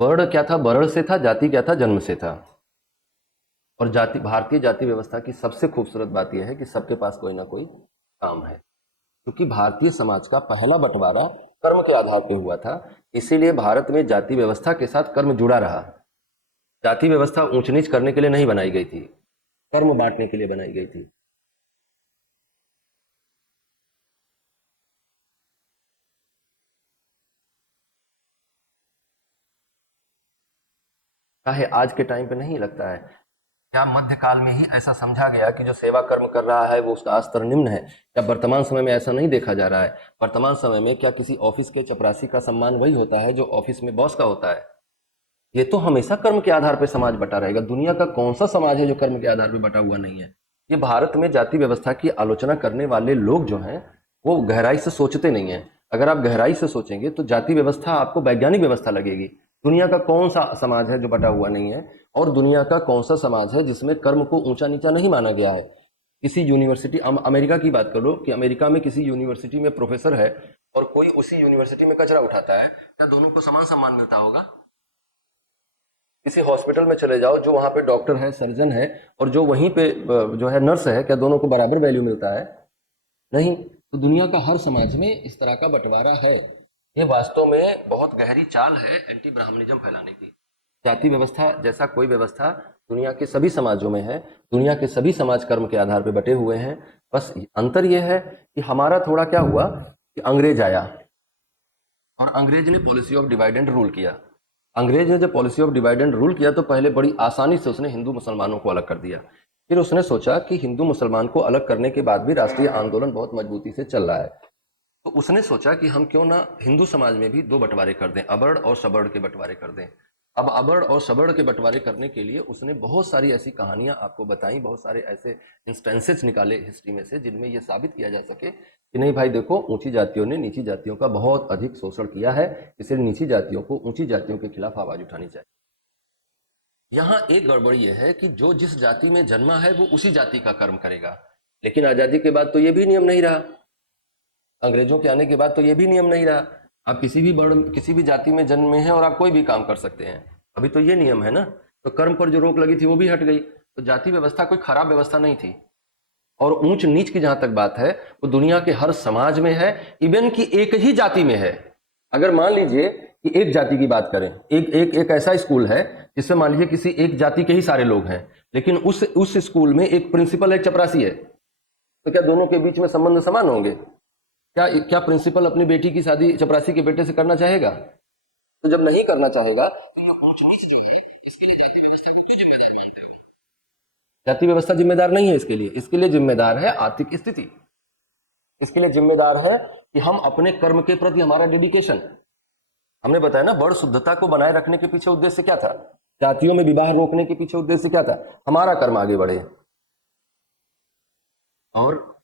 वर्ण क्या था? वर्ण से था। जाति क्या था? जन्म से था। और जाति, भारतीय जाति व्यवस्था की सबसे खूबसूरत बात यह है कि सबके पास कोई ना कोई काम है, क्योंकि भारतीय समाज का पहला बंटवारा कर्म के आधार पर हुआ था, इसीलिए भारत में जाति व्यवस्था के साथ कर्म जुड़ा रहा। जाति व्यवस्था ऊंच नीच करने के लिए नहीं बनाई गई थी, कर्म बांटने के लिए बनाई गई थी। चाहे आज के टाइम पे नहीं लगता है क्या मध्यकाल में ही ऐसा समझा गया कि जो सेवा कर्म कर रहा है वो उसका स्तर निम्न है? क्या वर्तमान समय में ऐसा नहीं देखा जा रहा है? वर्तमान समय में क्या किसी ऑफिस के चपरासी का सम्मान वही होता है जो ऑफिस में बॉस का होता है? ये तो हमेशा कर्म के आधार पर समाज बटा रहेगा। दुनिया का कौन सा समाज है जो कर्म के आधार पर बटा हुआ नहीं है? ये भारत में जाति व्यवस्था की आलोचना करने वाले लोग जो हैं वो गहराई से सोचते नहीं है। अगर आप गहराई से सोचेंगे तो जाति व्यवस्था आपको वैज्ञानिक व्यवस्था लगेगी। दुनिया का कौन सा समाज है जो बटा हुआ नहीं है? और दुनिया का कौन सा समाज है जिसमें कर्म को ऊंचा नीचा नहीं माना गया है? किसी यूनिवर्सिटी, अमेरिका की बात करो कि अमेरिका में किसी यूनिवर्सिटी में प्रोफेसर है और कोई उसी यूनिवर्सिटी में कचरा उठाता है, क्या दोनों को समान सम्मान मिलता होगा? किसी हॉस्पिटल में चले जाओ, जो वहां पे डॉक्टर है, सर्जन है, और जो वहीं पे जो है नर्स है, क्या दोनों को बराबर वैल्यू मिलता है? नहीं। तो दुनिया का हर समाज में इस तरह का बंटवारा है। ये वास्तव में बहुत गहरी चाल है एंटी ब्राह्मणिज्म फैलाने की। जाति व्यवस्था जैसा कोई व्यवस्था दुनिया के सभी समाजों में है। दुनिया के सभी समाज कर्म के आधार पर बटे हुए हैं। बस अंतर यह है कि हमारा थोड़ा क्या हुआ कि अंग्रेज आया और अंग्रेज ने policy of divide and rule किया। अंग्रेज ने जब policy of divide and rule किया तो पहले बड़ी आसानी से उसने हिंदू मुसलमानों को अलग कर दिया। फिर उसने सोचा कि हिंदू मुसलमान को अलग करने के बाद भी राष्ट्रीय आंदोलन बहुत मजबूती से चल रहा है, तो उसने सोचा कि हम क्यों ना हिंदू समाज में भी दो बंटवारे कर दें, अवर्ण और सवर्ण के बंटवारे कर दें। अब अवर्ण और सवर्ण के बंटवारे करने के लिए उसने बहुत सारी ऐसी कहानियां आपको बताई, बहुत सारे ऐसे इंस्टेंसेस निकाले हिस्ट्री में से जिनमें यह साबित किया जा सके कि नहीं भाई देखो, ऊंची जातियों ने नीची जातियों का बहुत अधिक शोषण किया है, इसलिए नीची जातियों को ऊंची जातियों के खिलाफ आवाज उठानी चाहिए। यहाँ एक गड़बड़ी यह है कि जो जिस जाति में जन्मा है वो उसी जाति का कर्म करेगा। लेकिन आजादी के बाद तो ये भी नियम नहीं रहा। अंग्रेजों के आने के बाद तो ये भी नियम नहीं रहा। आप किसी भी वर्ण, किसी भी जाति में जन्मे हैं और आप कोई भी काम कर सकते हैं। अभी तो ये नियम है ना। तो कर्म पर जो रोक लगी थी वो भी हट गई। तो जाति व्यवस्था कोई खराब व्यवस्था नहीं थी। और ऊंच नीच की जहां तक बात है वो दुनिया के हर समाज में है, इवन कि एक ही जाति में है। अगर मान लीजिए कि एक जाति की बात करें, एक ऐसा स्कूल है जिसमें मान लीजिए किसी एक जाति के ही सारे लोग हैं, लेकिन उस स्कूल में एक प्रिंसिपल, एक चपरासी है, तो क्या दोनों के बीच में संबंध समान होंगे? क्या क्या प्रिंसिपल अपनी बेटी की शादी चपरासी के बेटे से करना चाहेगा? तो जब नहीं करना चाहेगा तो ये ऊंच नीच जो है, इसके लिए जाति व्यवस्था को क्यों जिम्मेदार मानते हो? जाति व्यवस्था जिम्मेदार नहीं है इसके लिए। इसके लिए जिम्मेदार है आर्थिक स्थिति। इसके लिए जिम्मेदार है कि हम अपने कर्म के प्रति हमारा डेडिकेशन। हमने बताया ना, वर्ण शुद्धता को बनाए रखने के पीछे उद्देश्य क्या था? जातियों में विवाह रोकने के पीछे उद्देश्य क्या था? हमारा कर्म आगे बढ़े। और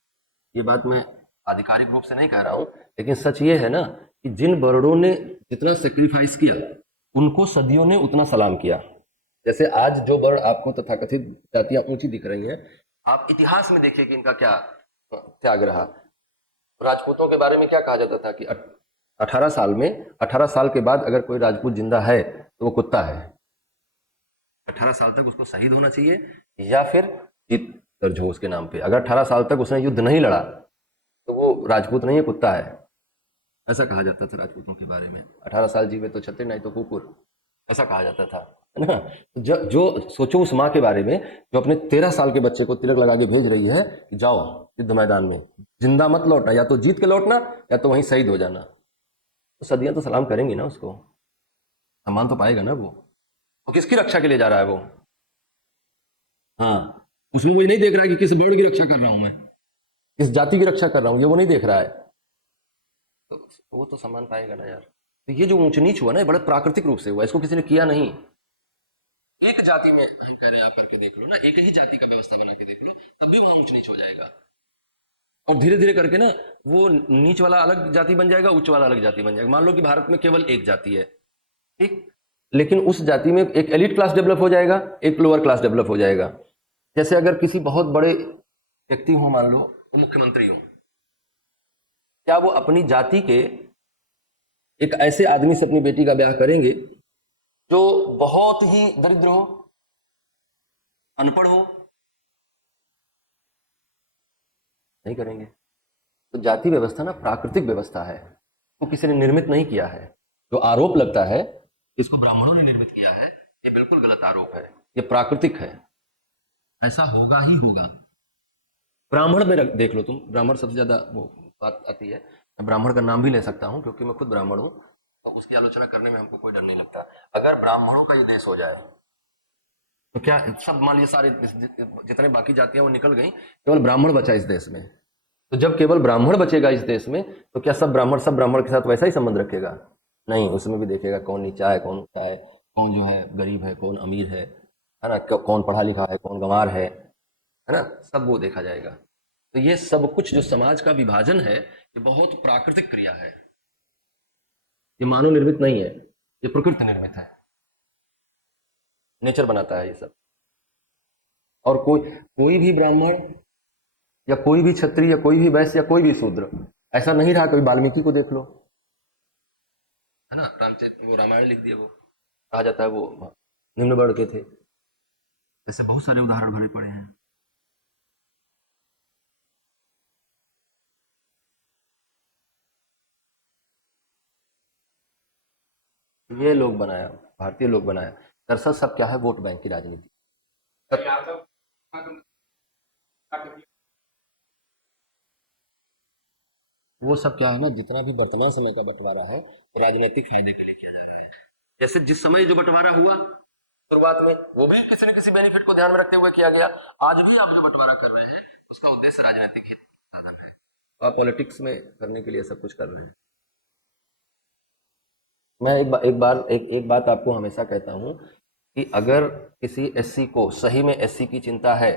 ये बात मैं आधिकारिक रूप से नहीं कह रहा हूं, लेकिन सच ये है ना कि जिन वर्णों ने जितना सेक्रीफाइस किया उनको सदियों ने उतना सलाम किया। जैसे आज जो वर्ण आपको तथाकथित जातियां ऊंची दिख रही हैं, आप इतिहास में देखिए कि इनका क्या त्याग रहा। राजपूतों के बारे में क्या कहा जाता था कि 18 साल के बाद अगर कोई राजपूत जिंदा है तो वो कुत्ता है। 18 साल तक उसको शहीद होना चाहिए या फिर जीत दर्ज हो उसके नाम पे। अगर 18 साल तक उसने युद्ध नहीं लड़ा तो वो राजपूत नहीं है, कुत्ता है। ऐसा कहा जाता था राजपूतों के बारे में। 18 साल जीवे तो छत्र नहीं तो कुकुर, ऐसा कहा जाता था, है ना। जो सोचो उस माँ के बारे में जो अपने 13 साल के बच्चे को तिलक लगा के भेज रही है कि जाओ युद्ध मैदान में, जिंदा मत लौटना, या तो जीत के लौटना या तो वहीं शहीद हो जाना। तो सदियां तो सलाम करेंगी ना, उसको सम्मान तो पाएगा ना वो किसकी रक्षा के लिए जा रहा है वो? हाँ, उसमें वो ये नहीं देख रहा है कि किस वर्ण की रक्षा कर रहा हूं मैं, किस जाति की रक्षा कर रहा हूं, ये वो नहीं देख रहा है। तो वो तो सम्मान पाएगा ना यार। तो ये जो ऊंच नीच हुआ ना, ये बड़े प्राकृतिक रूप से हुआ, इसको किसी ने किया नहीं। एक जाति में हम कह रहे हैं, आप करके देख लो ना, एक ही जाति का व्यवस्था बना के देख लो, तब भी वहां ऊंच नीच हो जाएगा। और धीरे धीरे करके ना वो नीच वाला अलग जाति बन जाएगा, उच्च वाला अलग जाति बन जाएगा। मान लो कि भारत में केवल एक जाति है, ठीक, लेकिन उस जाति में एक एलिट क्लास डेवलप हो जाएगा, एक लोअर क्लास डेवलप हो जाएगा। जैसे अगर किसी बहुत बड़े व्यक्ति हो, मान लो वो मुख्यमंत्री हो, क्या वो अपनी जाति के एक ऐसे आदमी से अपनी बेटी का ब्याह करेंगे जो बहुत ही दरिद्र हो, अनपढ़ हो, नहीं करेंगे। तो जाति व्यवस्था ना प्राकृतिक व्यवस्था है, वो किसी ने निर्मित नहीं किया है। जो आरोप लगता है इसको ब्राह्मणों ने निर्मित किया है, ये बिल्कुल गलत आरोप है, ये प्राकृतिक है, ऐसा होगा ही होगा। ब्राह्मण में देख लो तुम, ब्राह्मण सबसे ज्यादा वो बात आती है। मैं ब्राह्मण का नाम भी ले सकता हूँ क्योंकि मैं खुद ब्राह्मण हूँ, और उसकी आलोचना करने में हमको कोई डर नहीं लगता। अगर ब्राह्मणों का ये देश हो जाए तो क्या सब, मान लीजिए सारे जितने बाकी जातियां वो निकल गई, केवल ब्राह्मण बचा इस देश में, तो जब केवल ब्राह्मण बचेगा इस देश में तो क्या सब ब्राह्मण के साथ वैसा ही संबंध रखेगा? नहीं, उसमें भी देखेगा कौन नीचा है, कौन ऊंचा है, कौन जो है गरीब है, कौन अमीर है ना, कौन पढ़ा लिखा है, कौन गंवार है ना, सब वो देखा जाएगा। तो ये सब कुछ जो समाज का विभाजन है, ये बहुत प्राकृतिक क्रिया है, ये मानव निर्मित नहीं है, ये प्रकृति निर्मित है, नेचर बनाता है ये सब। और कोई कोई भी ब्राह्मण या कोई भी क्षत्रिय या कोई भी वैश्य या कोई भी शूद्र ऐसा नहीं रहा। कभी वाल्मीकि को देख लो, है ना, वो रामायण लिखती है, वो कहा जाता है वो निम्न वर्ण के थे। ऐसे बहुत सारे उदाहरण भरे पड़े हैं। ये लोग बनाया, भारतीय लोग बनाया। दरअसल सब क्या है, वोट बैंक की राजनीति। वो सब क्या है ना, जितना भी वर्तमान समय का बंटवारा है, राजनीतिक फायदे के लिए किया जा रहा है। जैसे जिस समय जो बंटवारा हुआ शुरुआत में, वो भी किसी न किसी बेनिफिट को ध्यान में रखते हुए किया गया। आज भी आप जो बंटवारा कर रहे हैं उसका उद्देश्य राजनीतिक हित साधन है, आप पॉलिटिक्स में करने के लिए सब कुछ कर रहे हैं। मैं एक बात आपको हमेशा कहता हूं कि अगर किसी एससी को सही में एससी की चिंता है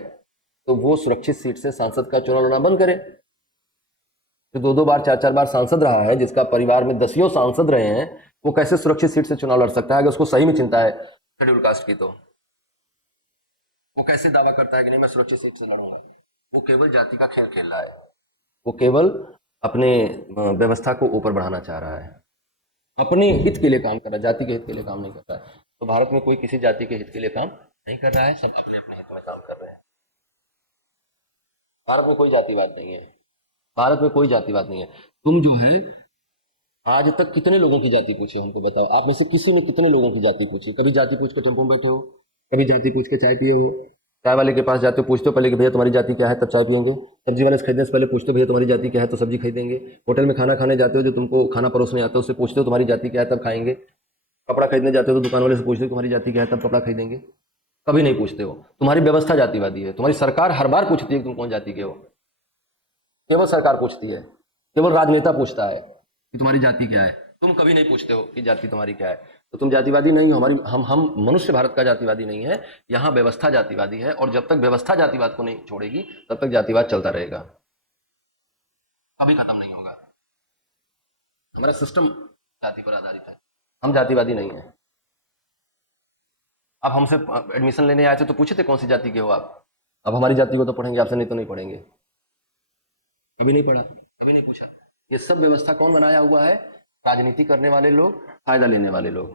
तो वो सुरक्षित सीट से सांसद का चुनाव लड़ना बंद करे। जो दो दो बार चार चार बार सांसद रहा है, जिसका परिवार में दसियों सांसद रहे हैं, वो कैसे सुरक्षित सीट से चुनाव लड़ सकता है अगर उसको सही में चिंता है शेड्यूल कास्ट की? तो वो कैसे दावा करता है कि नहीं मैं सुरक्षित सीट से लड़ूंगा? वो केवल जाति का खेल खेल रहा है, वो केवल अपने व्यवस्था को ऊपर बढ़ाना चाह रहा है, अपने हित के लिए काम कर रहा है, जाति के हित के लिए काम नहीं कर रहा है। तो भारत में कोई किसी जाति के हित के लिए काम नहीं कर रहा है, सब अपने अपने हित में काम कर रहे हैं। भारत में कोई जातिवाद नहीं है, भारत में कोई जातिवाद नहीं है। तुम जो है आज तक कितने लोगों की जाति पूछे हमको बताओ, आप में से किसी ने कितने लोगों की जाति पूछी? कभी जाति पूछ के टेम्पो में बैठे हो? कभी जाति पूछ के चाय पिए हो? चाय वाले के पास जाते हो, पूछते हो पहले कि भैया तुम्हारी जाति क्या है, तब चाय पियेंगे। सब्जी वाले से खरीदने से पहले पूछते हो भैया तुम्हारी जाति क्या है, तो सब्जी खरीदेंगे। होटल में खाना खाने जाते हो, जो तुमको खाना परोसने आता है उससे पूछते हो तुम्हारी जाति क्या है, तब खाएंगे। कपड़ा खरीदने जाते हो तो दुकान वाले से पूछते हो तुम्हारी जाति क्या है, तब कपड़ा खरीदेंगे। कभी नहीं पूछते हो। तुम्हारी व्यवस्था जातिवादी है, तुम्हारी सरकार हर बार पूछती है कि तुम कौन जाति के हो। केवल सरकार पूछती है, केवल राजनेता पूछता है कि तुम्हारी जाति क्या है, तुम कभी नहीं पूछते हो कि जाति तुम्हारी क्या है। तो तुम जातिवादी नहीं हो। हमारी हम मनुष्य भारत का जातिवादी नहीं है, यहाँ व्यवस्था जातिवादी है, और जब तक व्यवस्था जातिवाद को नहीं छोड़ेगी तब तक जातिवाद चलता रहेगा, कभी खत्म नहीं होगा। हमारा सिस्टम जाति पर आधारित है, हम जातिवादी नहीं है। आप हमसे एडमिशन लेने आए थे तो पूछे थे कौन सी जाति के हो आप? अब हमारी जाति को तो पढ़ेंगे आपसे, नहीं तो नहीं पढ़ेंगे। कभी नहीं पढ़ा, कभी नहीं पूछा। ये सब व्यवस्था कौन बनाया हुआ है? राजनीति करने वाले लोग, फायदा लेने वाले लोग।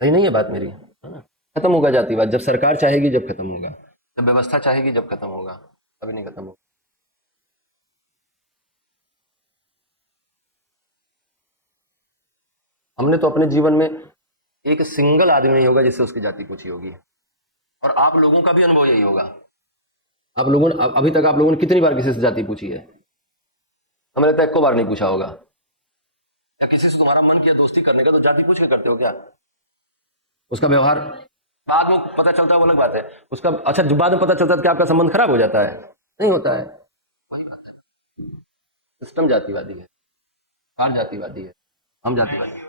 सही नहीं है बात मेरी, है ना? खत्म होगा जातिवाद जब सरकार चाहेगी, जब खत्म होगा, जब व्यवस्था चाहेगी, जब खत्म होगा, अभी नहीं खत्म होगा। हमने तो अपने जीवन में एक सिंगल आदमी नहीं होगा जिससे उसकी जाति पूछी होगी, और आप लोगों का भी अनुभव यही होगा। आप लोगों ने अभी तक आप लोगों ने कितनी बार किसी से जाति पूछी है? हमें लगता है एको बार नहीं पूछा होगा। या किसी से तुम्हारा मन किया दोस्ती करने का तो जाति पूछ के करते हो क्या? उसका व्यवहार बाद में पता चलता है वो अलग बात है। उसका अच्छा, जो बाद में पता चलता है कि आपका संबंध खराब हो जाता है, नहीं होता है। वही बात है, सिस्टम जातिवादी है, कार जातिवादी है, हम जातिवादी।